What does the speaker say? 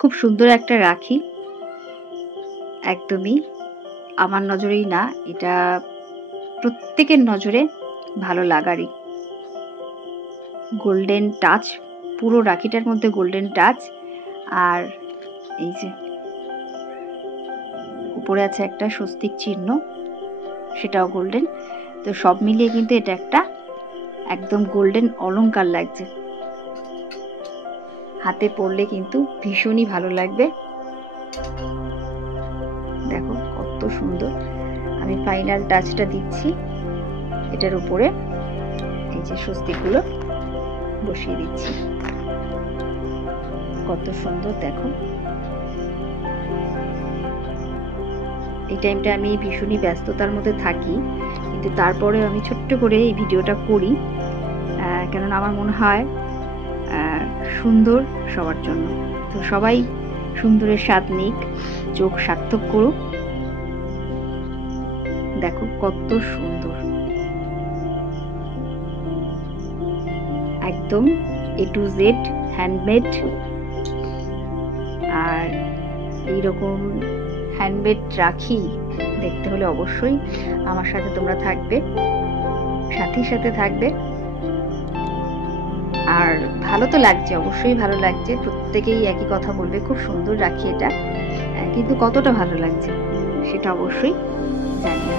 খুব সুন্দর একটা রাখি, একদমই আমার নজরেই না, এটা প্রত্যেকের নজরে ভালো লাগারই। গোল্ডেন টাচ, পুরো রাখিটার মধ্যে গোল্ডেন টাচ। আর এই যে উপরে আছে একটা স্বস্তিক চিহ্ন, সেটাও গোল্ডেন। তো সব মিলিয়ে কিন্তু এটা একটা একদম গোল্ডেন অলংকার লাগছে। হাতে পরলে কিন্তু ভীষণই ভালো লাগবে। দেখো কত সুন্দর। আমি ফাইনাল টাচটা দিচ্ছি এটার উপরে, এই যে স্বস্তিকগুলো বসিয়ে দিচ্ছি। কত সুন্দর দেখো। এই টাইমটা আমি ভীষণই ব্যস্ততার মধ্যে থাকি, কিন্তু তারপরে আমি ছোট্ট করে এই ভিডিওটা করি, কেননা আমার মনে হয় সুন্দর সবার জন্য। তো সবাই সুন্দরের স্বাদ নিক, চোখ সার্থক করুক। দেখো কত সুন্দর, একদম A to Z হ্যান্ডমেড। আর এইরকম হ্যান্ডমেড রাখি দেখতে হলে অবশ্যই আমার সাথে তোমরা থাকবে, সাথীর সাথে থাকবে। আর ভালো তো লাগছে, অবশ্যই ভালো লাগছে, প্রত্যেকেই একই কথা বলবে খুব সুন্দর রাখি এটা, কিন্তু কতটা ভালো লাগছে সেটা অবশ্যই জানিও।